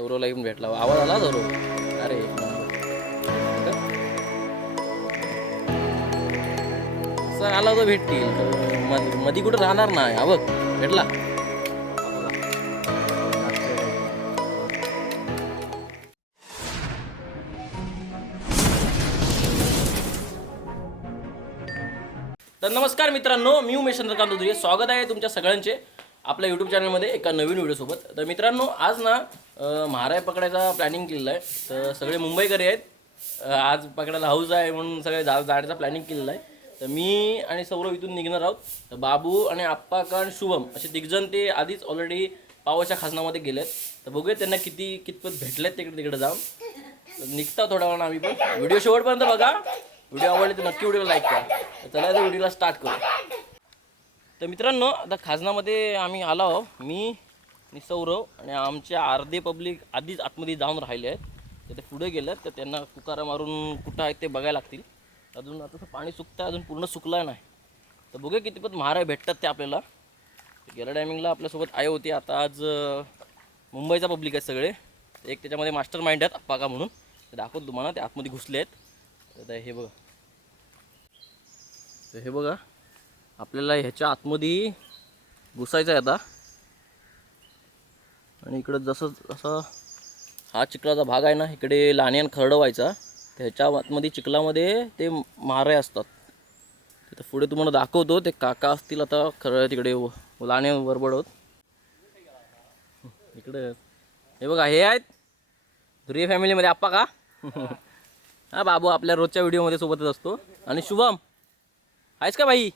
सौरवला येऊन भेटला. आवाज आला सौरव? अरे. सर आला तर भेटतील. मध- मधी कुठं राहणार नाही. हा भेटला. तर नमस्कार मित्रांनो मी उमेश चंद्रकांत दुधे स्वागत आहे तुमच्या सगळ्यांचे. आपल्या यूट्यूब चॅनलमध्ये एका नवीन व्हिडिओसोबत तर मित्रांनो आज ना अं, महाराय पकडायचा प्लॅनिंग केलेला आहे. तर सगळे मुंबईकरी आहेत. आज पकडायला हाऊस आहे म्हणून सगळे जा जाण्याचा प्लॅनिंग केलेला आहे. तर मी आणि सौरव इथून निघणार आहोत. तर बाबू आणि आप्पा कारण शुभम असे तिघजण ते आधीच ऑलरेडी पावाच्या गेले गेलेत. तर बघूया त्यांना किती कितपत भेटलेत तिकडे तिकडे जाऊन. निघता थोडा वेळानं आम्ही पण. व्हिडिओ शेवटपर्यंत बघा. व्हिडिओ आवडले तर नक्की व्हिडिओला लाईक करा. तर चला व्हिडिओला स्टार्ट करू. तर मित्रांनो आता खाजनामध्ये आम्ही आलो आहो मी आणि सौरव आणि आमचे अर्धे पब्लिक आधीच आतमध्ये जाऊन राहिले आहेत. तर ते पुढे गेलं तर त्यांना तुकारा मारून कुठं आहेत ते बघायला लागतील. अजून आता पाणी सुकतं अजून पूर्ण सुकलं नाही. तर बघूया कितीपत महाराय भेटतात ते आपल्याला. गेल्या टायमिंगला आपल्यासोबत आय होते आता आज मुंबईचा पब्लिक आहे सगळे. एक त्याच्यामध्ये मास्टर माइंड आहेत अप्पाका म्हणून. ते दाखवतो तुम्हाला ते आतमध्ये घुसले आहेत. तर हे बघा. तर हे बघा. आपल्याला ह्याच्या आतमध्ये घुसायचं आहे आता. आणि इकडं जसं जसं हा चिखलाचा भाग आहे ना इकडे लाण्यान व्हायचा. त्याच्या आतमध्ये चिखलामध्ये ते मारे असतात. तिथं पुढे तुम्हाला दाखवतो ते काका असतील आता खरं तिकडे व- लाणे वरबडवत इकडे हे बघा हे आहेत. धुरिये फॅमिलीमध्ये आप्पा का? हा बाबू आपल्या रोजच्या व्हिडिओमध्ये सोबतच असतो. आणि शुभम आहेस का भाई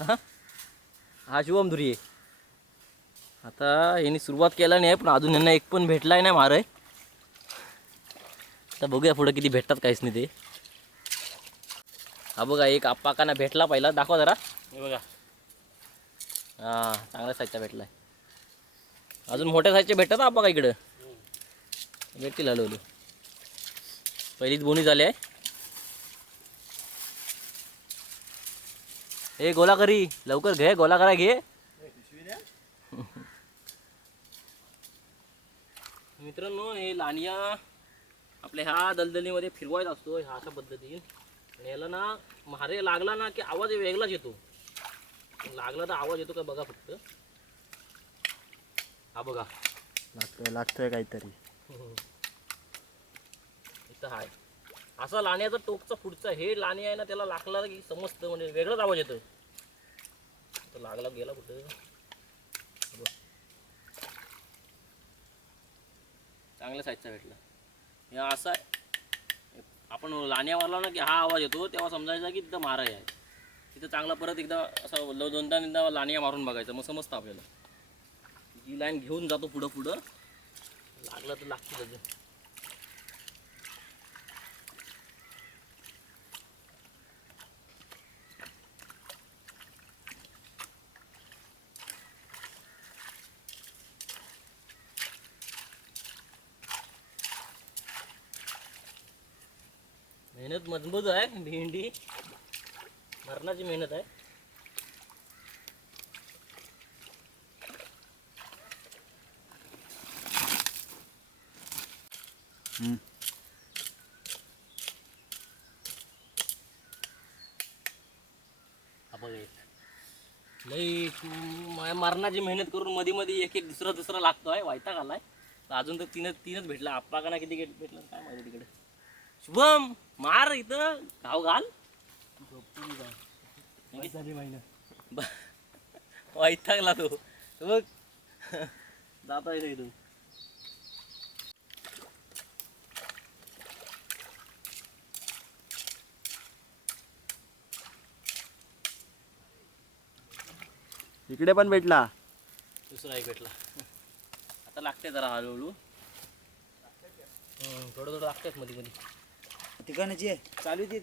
हा? हा शुभम धुरिये आता यांनी सुरुवात केला नाही पण अजून यांना एक पण भेटलाय नाही मारे आता बघूया पुढे किती भेटतात काहीच नाही ते. हा बघा एक आप्पाकांना भेटला पहिला. दाखवा जरा. हे बघा. हां चांगल्या साईजचा भेटलाय. अजून मोठ्या साईजचे भेटतात आप्पा का इकडं? भेटतील हळूहळू. पहिलीच बोनी झाली आहे. ए गोला करी. लवकर घे गोला करा घे. मित्रांनो हे लानिया आपल्या ह्या दलदलीमध्ये फिरवायचा असतो ह्या अशा पद्धतीने. आणि याला ना मारे लागला ना की आवाज वेगळाच येतो. लागला तर आवाज येतो का बघा फक्त. हा बघा. लागतोय लागतोय काहीतरी. इथं हाय. असा लाण्याचा टोकचा पुढचा हे लाणी आहे ना त्याला लागला की समजतं म्हणजे वेगळाच आवाज येतो तो लागला गेला कुठं? चांगल्या साईजचा भेटला. हे असा आहे. आपण लाण्या मारला ना की हा आवाज येतो तेव्हा समजायचा की तिथं मारा आहे. तिथं चांगला परत एकदा असं ल- दोनदा तीनदा लाण्या मारून बघायचं मग समजतं आपल्याला. ही लाईन घेऊन जातो पुढं पुढं. लागलं तर लागतं त्याचं मेहनत मजबूत आहे भेंडी. मरणाची मेहनत आहे. लई मरणाची मेहनत करून मध्ये मध्ये एक एक दुसरा दुसरा लागतोय वायता आलाय. अजून तर तीनच तीनच भेटला. आप्पा का ना किती भेटलं? काय माहिती तिकडे? शुभम मार इथं. गाव घाल. ब- वैतागला तो. तो बघ. जाता येईल इथून इकडे पण भेटला. दुसरा एक भेटला. आता लागते जरा हळूहळू. थोडं थोडं लागतेच मध्ये मध्ये ठिकाणाची आहे चालू दे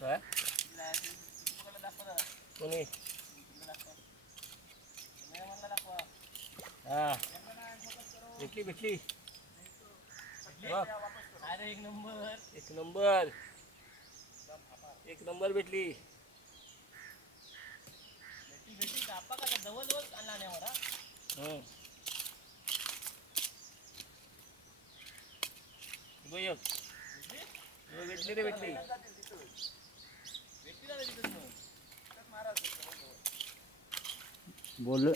काय? कोणी? हा. भेटली. भेटली अरे एक नंबर. एक नंबर। एक नंबर भेटली भेटली रे भेटली बोल।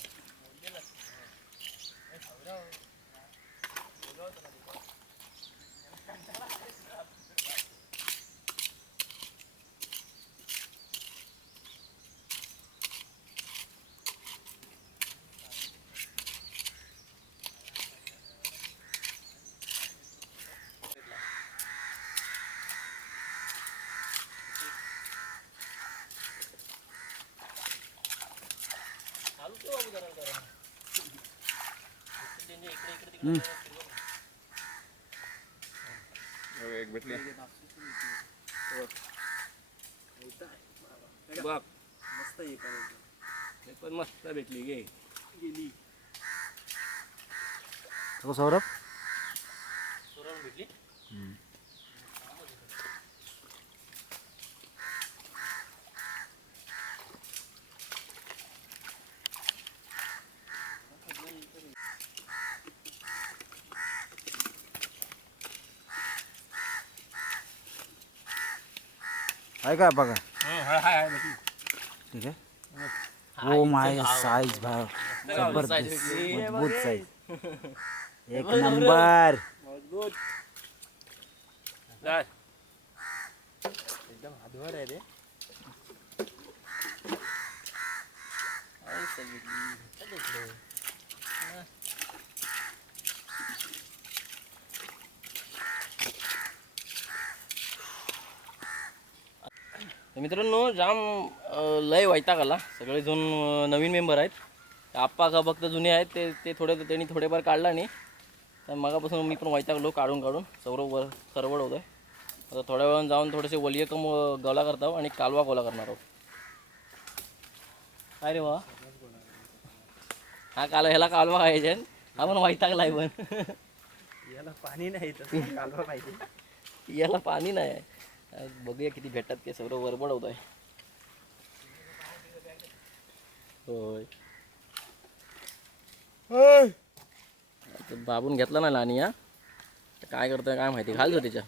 एक भेटली मस्त हे पण मस्त भेटली गे गेली सौरभ भेटली आहे का बघा? हाय भेटली ठीक आहे. ओ माय साईज भाव. जबरदस्त. मजबूत साईज एक नंबर. एकदम हातभर आहे रे. तर मित्रांनो जाम लय वैताग आला सगळेजण नवीन मेंबर आहेत. आप्पा का फक्त जुने आहेत ते ते थोडे त्यांनी थोडेफार काढला नाही तर मगापासून मी पण वैतागलो काढून काढून. सौरव वर सरवड होतं आता थोड्या वेळानं जाऊन थोडेसे वलिय कम गवला करत आहोत आणि कालवा गोला करणार आहोत. काय रे वा हा काल ह्याला कालवा खायचे. हा पण वैतागला आहे पण. याला पाणी नाही तर कालवा पाहिजे. याला पाणी नाही. आहे बघूया किती भेटतात ते सगळं वरबड होत आहे होय. बाबून घेतला ना लाणी हा? तर काय करतोय काय माहिती? घाल जो त्याच्या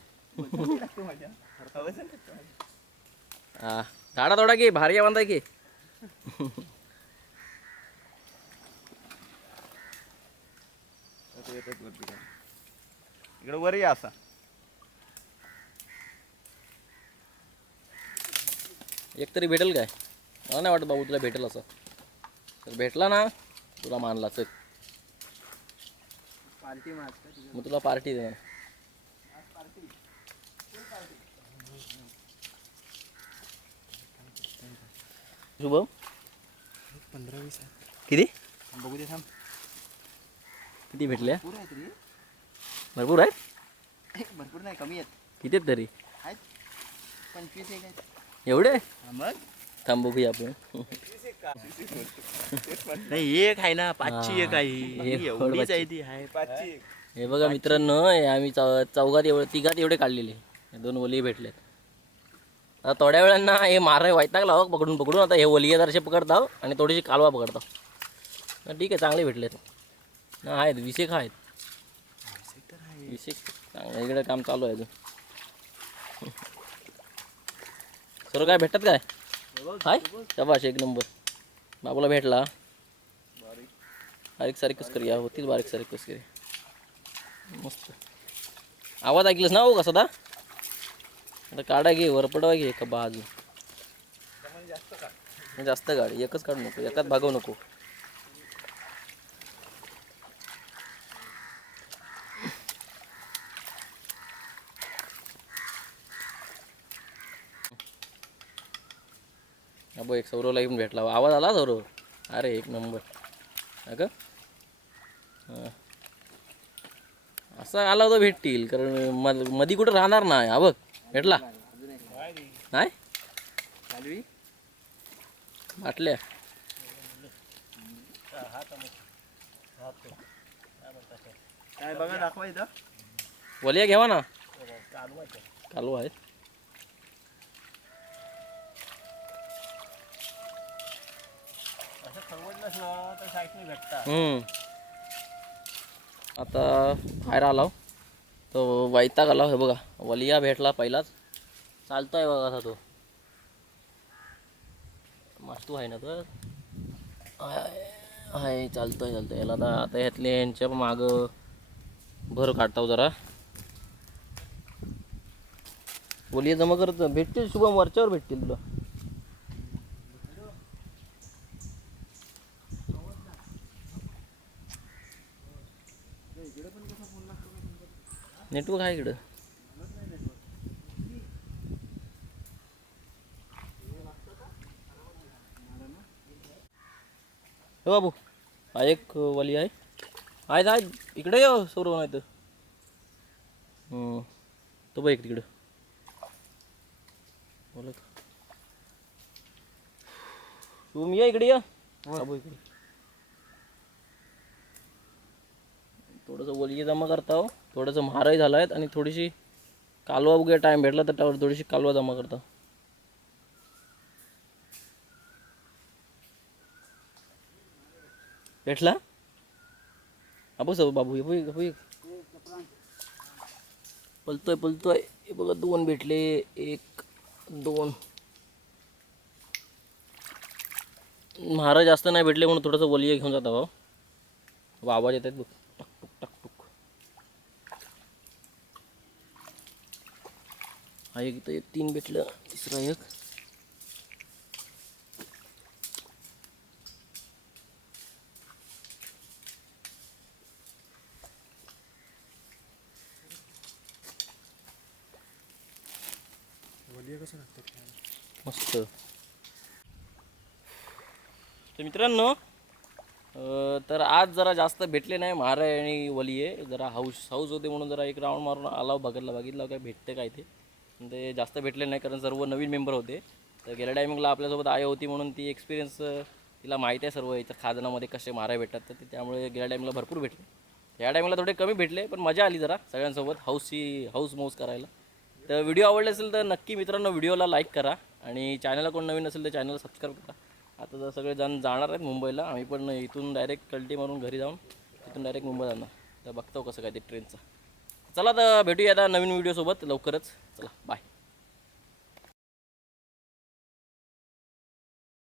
हा झाडा थोडा की भारी बांधाय की. इकडे वर या असा. एक तरी भेटेल काय? मला नाही वाटत बाबू तुला भेटेल असं. तर भेटला ना तुला मानला चल. पार्टी मारत मग तुला पार्टी शुभम? पंधरा वीस किती? बघू दे थांब. किती भेटल्या? भरपूर भरपूर आहेत? भरपूर नाही कमी आहेत. किती आहेत तरी? आहेत. पंचवीस एक आहेत. एवढे? मग? थांब बघूया आपण. नाही एक आहे ना पाचशे एक हा, आहे एक एवढीच पाचशे. आहे ती आहे पाचशे हे बघा मित्रांनो हे आम्ही चौ चौघात एवढे तिघात एवढे काढलेले. हे दोन ओली भेटलेत. आता थोड्या वेळांना हे मारा वैतागला हो पकडून पकडून. आता हे ओलिया जराशे पकडताव आणि थोडीशी कालवा पकडताव. ना ठीक आहे चांगले भेटलेत. ना आहेत विसेक आहेत. विसेक चांगलं इकडे काम चालू आहे अजून. सर्व काय भेटतात काय? हाय? शबाश एक नंबर. बाबूला भेटला. बारीक सारीक कस करूया होतील बारीक सारीक कस मस्त. आवाज ऐकलंस ना हो का सदा? आता काढा घे वरपडवा घे का बाजू जास्त काढ. एकच काढू नको एकाच भागवू नको. अबो एक सौरवला येऊन भेटला. आवाज आला सौरव? अरे एक नंबर. अगं असं आला तर भेटतील कारण मध मधी कुठं राहणार नाही. हा बघ भेटला. नाही? बाटल्या. काय बघा दाखवा इथं. वलिया घ्यावा ना. चालू आहे. खरवडलंच ना तर साईडने भेटतात. हम्म. आता बाहेर आलो हो. तो वैताग आला हो, हे बघा. वलिया भेटला पहिलाच. चालतोय बघा आता तो. मास्तू आहे ना तर. आहे आहे, चालतोय चालतोय. याला आता आता ह्यातले यांच्या माग भर काढताव जरा. वलिया जमा करत भेटतील शुभम वरच्यावर भेटतील तुला. नेटवर्क आहे इकडं. हे बाबू हा एक वाली आहे. आहेत आहेत इकडे ये सौरव नाही तर. तो बघ एक तिकडं बोला का शुभम ये इकडे ये. बाबू इकडे. थोडंसं वलिये जमा करता हो. थोडंसं महाराई झाला आहेत आणि थोडीशी कालवा वगैरे टाईम भेटला तर त्यावर थोडीशी कालवा जमा करता. भेटला? बाबू सब बाबू हे बघ, हे पलतोय पलतोय. हे बघा दोन भेटले. एक दोन. महाराज जास्त नाही भेटले म्हणून थोडंसं वलिया घेऊन जाता भाऊ. आवाज येत आहेत बघ. हा एक इथं एक तीन भेटलं तिसरा एक. मस्त. तर मित्रांनो तर आज जरा जास्त भेटले नाही महाराय आणि वलिये जरा हाऊस हाऊस होते म्हणून जरा एक राऊंड मारून आला बघितला बघितलं काय भेटते काय ते. ते जास्त भेटले नाही कारण सर्व नवीन मेंबर होते. तर गेल्या टायमिंगला आपल्यासोबत आई होती म्हणून ती एक्सपिरियन्स तिला माहिती आहे सर्व इथं खाजनामध्ये कसे माराय भेटतात. तर ते त्यामुळे गेल्या टायमिंगला भरपूर भेटले. या टायमिंगला थोडे कमी भेटले पण मजा आली जरा सगळ्यांसोबत हाऊसची हाऊस मौज करायला. तर व्हिडिओ आवडले असेल तर नक्की मित्रांनो व्हिडिओला लाईक करा आणि चॅनलला कोण नवीन असेल तर चॅनलला सबस्क्राईब करा. आता तर सगळे जण जाणार आहेत मुंबईला. आम्ही पण इथून डायरेक्ट कल्टी मारून घरी जाऊन तिथून डायरेक्ट मुंबई जाणार. तर बघतो कसं काय ते ट्रेनचं चला तर भेटूया आता नवीन व्हिडिओसोबत लवकरच. चला बाय